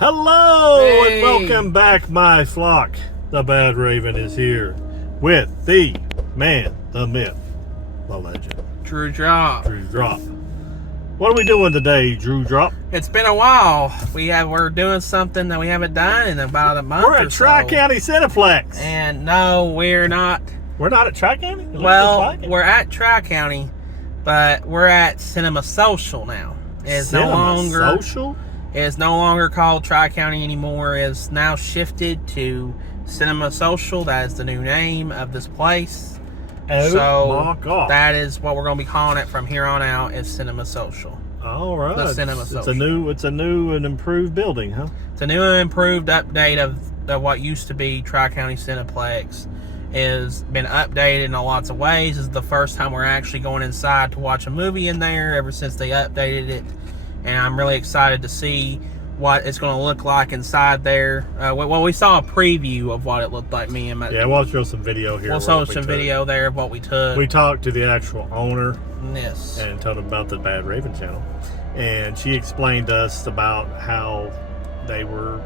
Hello Hey. and welcome back, my flock. The Badraven is here with the man, the myth, the legend, Drewdrop. Drewdrop. What are we doing today, Drewdrop? It's been a while. We're doing something that we haven't done in about a month. We're at Tri-County Cineplex. And no, we're not. We're not at Tri-County? Well, we're at Tri-County, but we're at Cinema Social now. It's no longer Social? It's no longer called Tri-County anymore. It's now shifted to Cinema Social. That is the new name of this place. Oh my God. That is what we're going to be calling it from here on out, is Cinema Social. All right. The Cinema Social. It's a new and improved building, huh? It's a new and improved update of what used to be Tri-County Cineplex. It's been updated in lots of ways. This is the first time we're actually going inside to watch a movie in there ever since they updated it. And I'm really excited to see what it's going to look like inside there. Well, we saw a preview of what it looked like. Me and my we'll show some video here. We'll show some video there of what we took. We talked to the actual owner. Yes. And told him about the Badraven channel. And she explained to us about how they were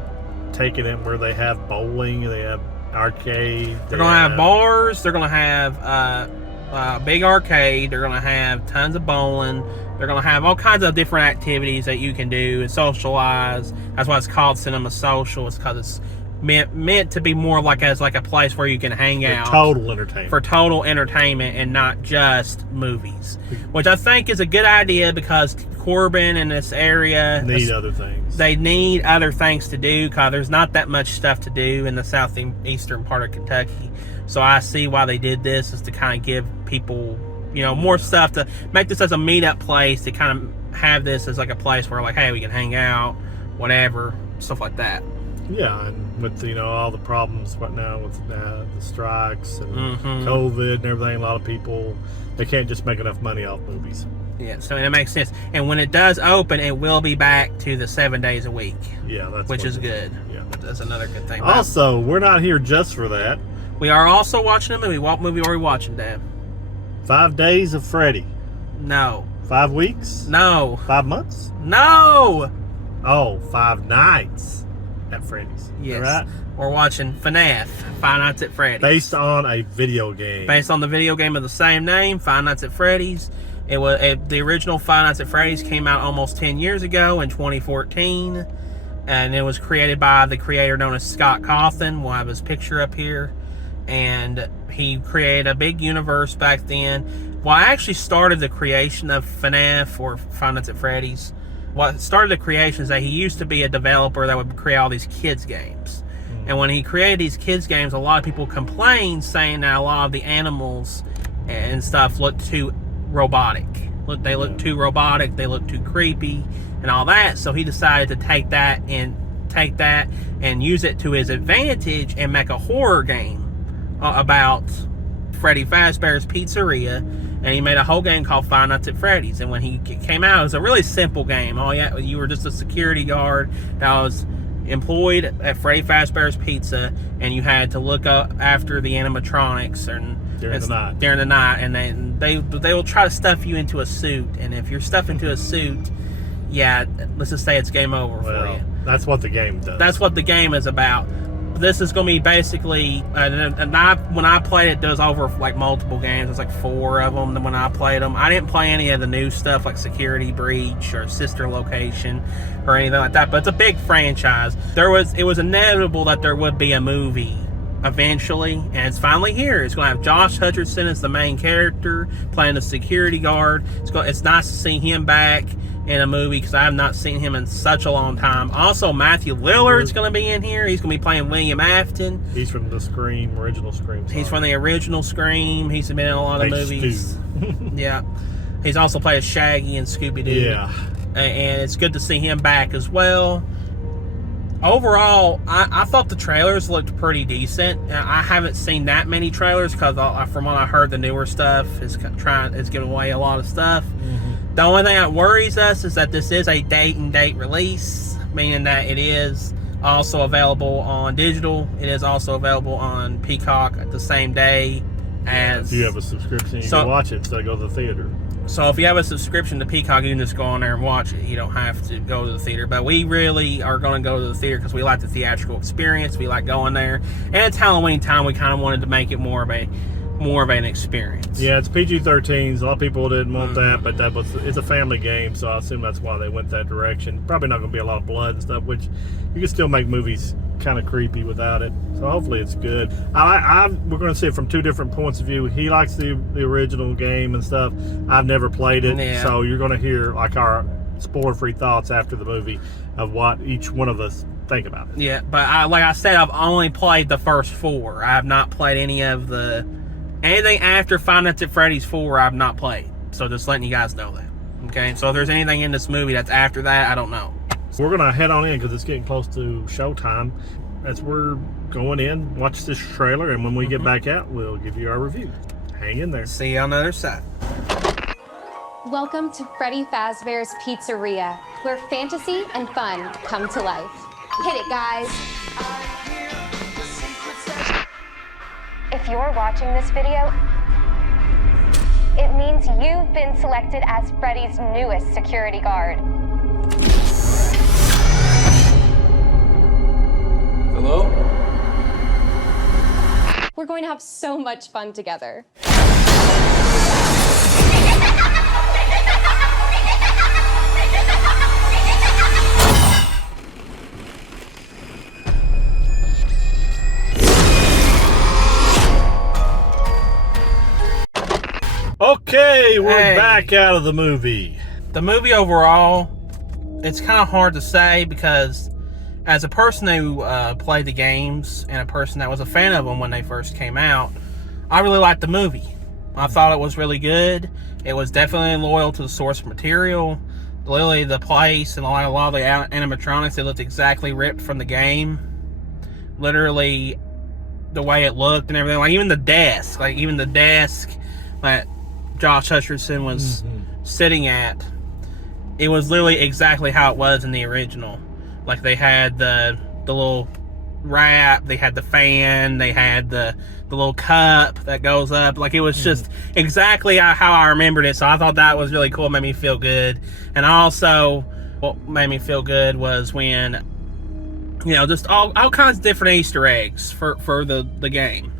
taking it where they have bowling, they have arcade. They're going to have bars. They're going to have big arcade. They're going to have tons of bowling. They're going to have all kinds of different activities that you can do and socialize. That's why it's called Cinema Social. It's because it's meant to be more like as like a place where you can hang out. Total entertainment. For total entertainment and not just movies. Which I think is a good idea because Corbin and this area need other things. They need other things to do because there's not that much stuff to do in the southeastern part of Kentucky. So I see why they did this, is to kind of give people, more stuff, to make this as a meetup place, to kind of have this as like a place where like, hey, we can hang out, whatever, stuff like that. Yeah, and with all the problems right now with the strikes and COVID and everything, a lot of people, they can't just make enough money off movies. Yeah, so it makes sense. And when it does open, it will be back to the 7 days a week. Yeah, which is good. Yeah, that's another good thing. Also, we're not here just for that. We are also watching a movie. What movie are we watching, Dad? 5 Days of Freddy. No. 5 weeks? No. 5 months? No. Oh, 5 nights at Freddy's. Yes. Right? We're watching FNAF, Five Nights at Freddy's. Based on a video game. Based on the video game of the same name, Five Nights at Freddy's. It was the original Five Nights at Freddy's came out almost 10 years ago in 2014, and it was created by the creator known as Scott Cawthon. We'll have his picture up here, and he created a big universe back then. Well, I actually started the creation of FNAF, or Five Nights at Freddy's. What started the creation is that he used to be a developer that would create all these kids games. And when he created these kids games, a lot of people complained, saying that a lot of the animals and stuff looked too robotic. They look too robotic, they look too creepy and all that. So he decided to take that and use it to his advantage and make a horror game about Freddy Fazbear's Pizzeria. And he made a whole game called Five Nights at Freddy's. And when he came out, it was a really simple game. You were just a security guard that was employed at Freddy Fazbear's Pizza, and you had to look up after the animatronics during the night, and then they will try to stuff you into a suit, and if you're stuffed into a suit, let's just say it's game over for you. That's what the game does. That's what the game is about. This is going to be basically, when I played it, there was over like multiple games. There's like 4 of them. When I played them, I didn't play any of the new stuff like Security Breach or Sister Location or anything like that. But it's a big franchise. It was inevitable that there would be a movie eventually, and it's finally here. It's going to have Josh Hutcherson as the main character playing the security guard. It's nice to see him back in a movie because I have not seen him in such a long time. Also, Matthew Lillard's going to be in here. He's going to be playing William Afton. He's from the original Scream. He's from the original Scream. He's been in a lot of movies. Yeah. He's also played Shaggy and Scooby-Doo. Yeah. And it's good to see him back as well. Overall, I thought the trailers looked pretty decent. I haven't seen that many trailers because from what I heard, the newer stuff is giving away a lot of stuff. The only thing that worries us is that this is a date release, meaning that it is also available on digital. It is also available on Peacock at the same day as... If you have a subscription, you can watch it instead of go to the theater. So if you have a subscription to Peacock, you can just go on there and watch it. You don't have to go to the theater. But we really are going to go to the theater because we like the theatrical experience. We like going there. And it's Halloween time. We kind of wanted to make it more of an experience. Yeah, it's PG-13. A lot of people didn't want that, but it's a family game, so I assume that's why they went that direction. Probably not going to be a lot of blood and stuff, which you can still make movies kind of creepy without it. So hopefully it's good. We're going to see it from two different points of view. He likes the original game and stuff. I've never played it, so you're going to hear like our spoiler-free thoughts after the movie of what each one of us think about it. Yeah, but like I said, I've only played the first 4. I have not played anything after Five Nights at Freddy's 4. I've not played. So just letting you guys know that. Okay, so if there's anything in this movie that's after that, I don't know. So we're gonna head on in because it's getting close to showtime. As we're going in, watch this trailer, and when we get back out, we'll give you our review. Hang in there. See you on the other side. Welcome to Freddy Fazbear's Pizzeria, where fantasy and fun come to life. Hit it, guys. If you're watching this video, it means you've been selected as Freddy's newest security guard. Hello? We're going to have so much fun together. Okay, we're back out of the movie. The movie overall, it's kind of hard to say because as a person who played the games and a person that was a fan of them when they first came out, I really liked the movie. I thought it was really good. It was definitely loyal to the source material. Literally, the place and a lot of the animatronics, they looked exactly ripped from the game. Literally, the way it looked and everything. Like even the desk that Josh Hutcherson was sitting at, it was literally exactly how it was in the original. Like they had the little wrap, they had the fan, they had the little cup that goes up. Like it was just exactly how I remembered it. So I thought that was really cool. It made me feel good. And also what made me feel good was when, just all kinds of different Easter eggs for the game.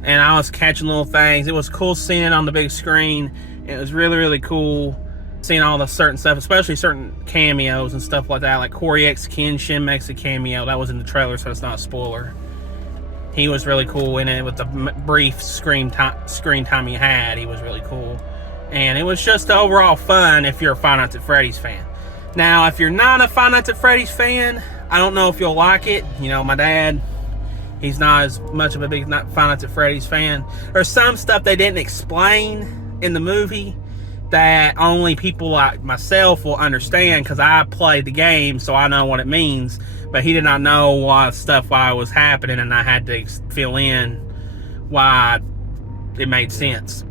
And I was catching little things. It was cool seeing it on the big screen. It was really, really cool seeing all the certain stuff, especially certain cameos and stuff like that. Like Corey X Kenshin makes a cameo. That was in the trailer, so it's not a spoiler. He was really cool in it with the brief screen time he had. He was really cool. And it was just overall fun if you're a Five Nights at Freddy's fan. Now, if you're not a Five Nights at Freddy's fan, I don't know if you'll like it. My dad, he's not as much of a big Five Nights at Freddy's fan. There's some stuff they didn't explain in the movie that only people like myself will understand because I played the game, so I know what it means. But he did not know why it was happening, and I had to fill in why it made sense.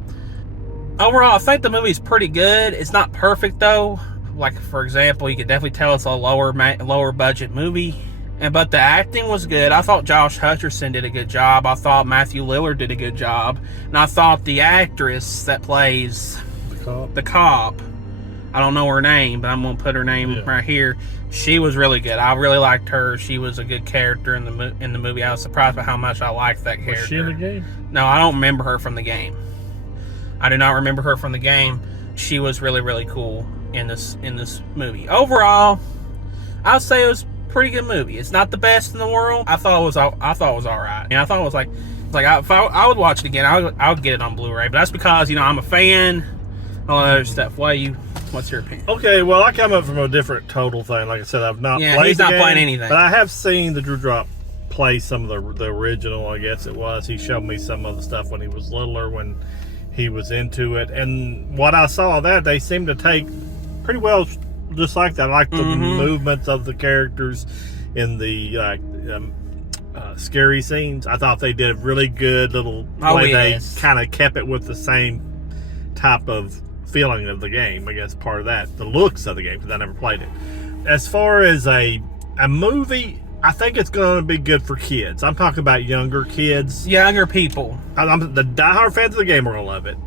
Overall, I think the movie's pretty good. It's not perfect though. Like for example, you could definitely tell it's a lower budget movie. But the acting was good. I thought Josh Hutcherson did a good job. I thought Matthew Lillard did a good job. And I thought the actress that plays the cop, I don't know her name, but I'm going to put her name right here. She was really good. I really liked her. She was a good character in the movie. I was surprised by how much I liked that character. Was she in the game? No, I don't remember her from the game. I do not remember her from the game. She was really, really cool in this movie. Overall, I would say it was pretty good movie. It's not the best in the world. I thought it was all right. And I thought it was like if I would watch it again, I would get it on Blu-ray. But that's because I'm a fan. All that other stuff. What's your opinion? Okay, well, I come up from a different total thing. Like I said, I've not played he's the not game, playing anything. but I have seen the Drewdrop play some of the original. I guess it was. He showed me some of the stuff when he was littler, when he was into it, and what I saw that they seemed to take pretty well. Just like that, I like the movements of the characters in the scary scenes. I thought they did a really good little way. They kind of kept it with the same type of feeling of the game. I guess part of that, the looks of the game, because I never played it. As far as a movie, I think it's going to be good for kids. I'm talking about younger kids. Younger people. The diehard fans of the game are going to love it.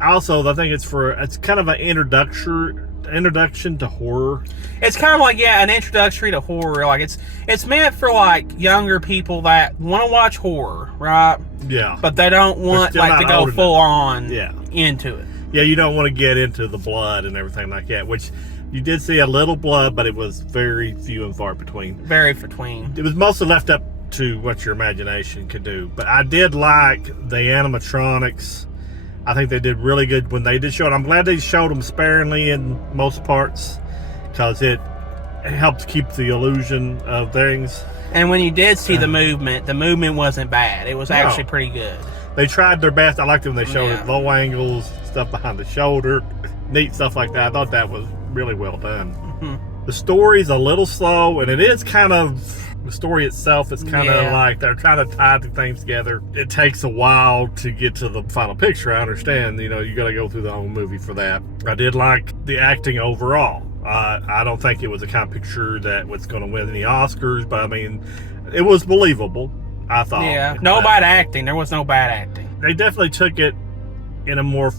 Also, I think it's kind of an introduction to horror. It's kind of like, an introductory to horror. Like it's meant for like younger people that want to watch horror, right? Yeah. But they don't want like to go full on into it. Yeah, you don't want to get into the blood and everything like that, which you did see a little blood, but it was very few and far between. Very between. It was mostly left up to what your imagination could do. But I did like the animatronics. I think they did really good when they did show it. I'm glad they showed them sparingly in most parts, because it helps keep the illusion of things. And when you did see the movement wasn't bad. It was actually pretty good. They tried their best. I liked it when they showed it low angles, stuff behind the shoulder, neat stuff like that. I thought that was really well done. Mm-hmm. The story's a little slow, and it is kind of... The story itself is kind of like they're trying to tie the things together. It takes a while to get to the final picture. I understand, you got to go through the whole movie for that. I did like the acting overall. I don't think it was a kind of picture that was going to win any Oscars, but I mean, it was believable, I thought. Yeah, no bad acting. There was no bad acting. They definitely took it in a more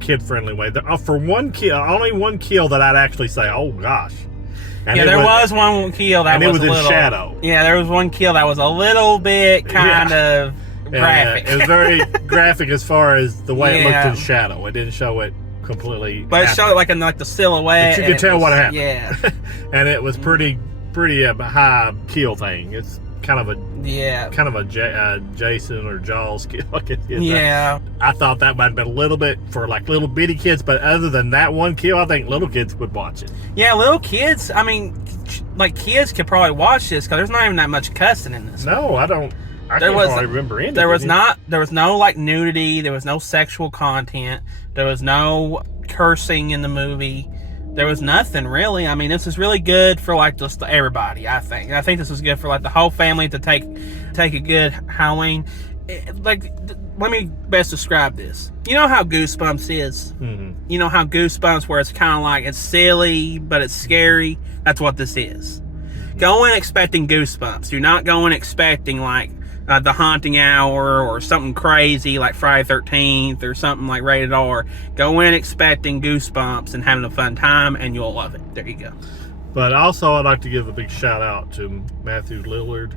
kid-friendly way. For one kill, only one kill that I'd actually say, oh gosh. And there was one kill that was a little... in shadow. Yeah, there was one kill that was a little bit kind of graphic. It was very graphic as far as the way it looked in shadow. It didn't show it completely. But it showed it like in the silhouette. But you could tell what happened. Yeah. And it was pretty high kill thing. It's kind of a Jason or Jaws kill. I thought that might have been a little bit for like little bitty kids, but other than that one kill, I think little kids would watch it. Yeah, little kids. I mean, like kids could probably watch this because there's not even that much cussing in this. No, I don't. I can't probably remember anything. There was no like nudity. There was no sexual content. There was no cursing in the movie. There was nothing really. I mean, this is really good for like just everybody. I think this is good for like the whole family to take a good Halloween. Let me best describe this. You know how Goosebumps is. Mm-hmm. You know how Goosebumps, where it's kind of like it's silly but it's scary. That's what this is. Go in expecting Goosebumps. Do not go in expecting like The Haunting Hour or something crazy like Friday 13th or something like Rated R. Go in expecting Goosebumps and having a fun time, and you'll love it. There you go. But also, I'd like to give a big shout out to Matthew Lillard.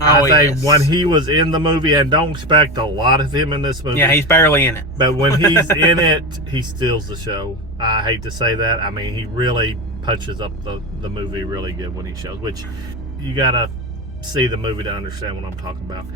I think when he was in the movie, and don't expect a lot of him in this movie. Yeah, he's barely in it. But when he's in it, he steals the show. I hate to say that. I mean, he really punches up the movie really good when he shows, which you gotta see the movie to understand what I'm talking about.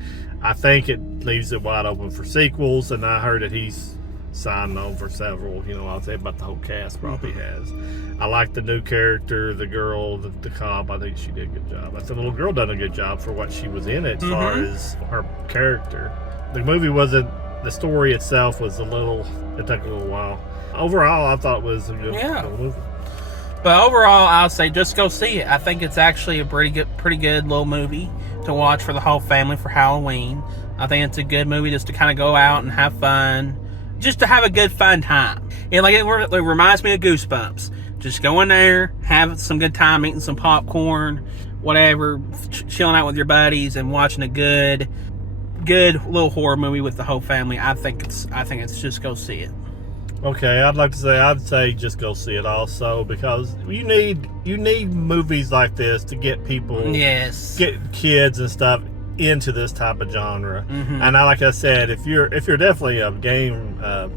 I think it leaves it wide open for sequels, and I heard that he's signed on for several. I'll say about the whole cast probably has. I like the new character, the girl, the cop. I think she did a good job. I think the little girl done a good job for what she was in it as far as her character. The movie wasn't, the story itself was it took a little while. Overall, I thought it was a good little movie. But overall, I'll say just go see it. I think it's actually a pretty good little movie to watch for the whole family for Halloween. I think it's a good movie just to kind of go out and have fun, just to have a good fun time. And like it reminds me of Goosebumps. Just go in there, have some good time, eating some popcorn, whatever, chilling out with your buddies and watching a good little horror movie with the whole family. I think it's just go see it. Okay, I'd say just go see it also, because you need movies like this to get people, get kids and stuff into this type of genre. Mm-hmm. And like I said, if you're definitely a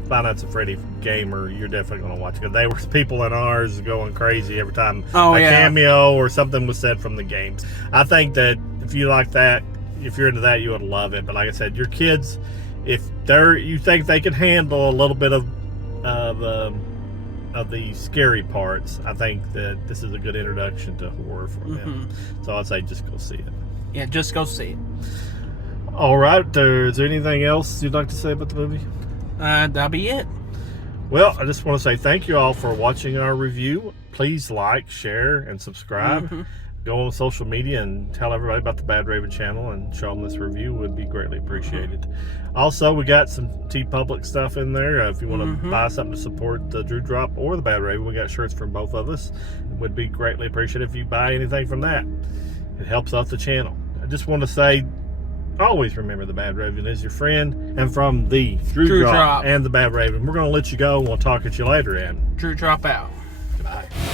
Five Nights at Freddy gamer, you're definitely going to watch it, because there were people in ours going crazy every time a cameo or something was said from the games. I think that if you like that, if you're into that, you would love it. But like I said, your kids, if you think they can handle a little bit of the scary parts, I think that this is a good introduction to horror for them. So I'd say just go see it. Yeah, just go see it. All right, is there anything else you'd like to say about the movie? That'll be it. Well, I just want to say thank you all for watching our review. Please like, share, and subscribe. Go on social media and tell everybody about the Badraven channel and show them this review. Would be greatly appreciated. Also, we got some TeePublic stuff in there. If you want to buy something to support the Drewdrop or the Badraven, we got shirts from both of us. It would be greatly appreciated if you buy anything from that. It helps out the channel. I just want to say always remember the Badraven is your friend. And from the Drewdrop Drewdrop and the Badraven, we're going to let you go and we'll talk at you later. And Drewdrop out. goodbye.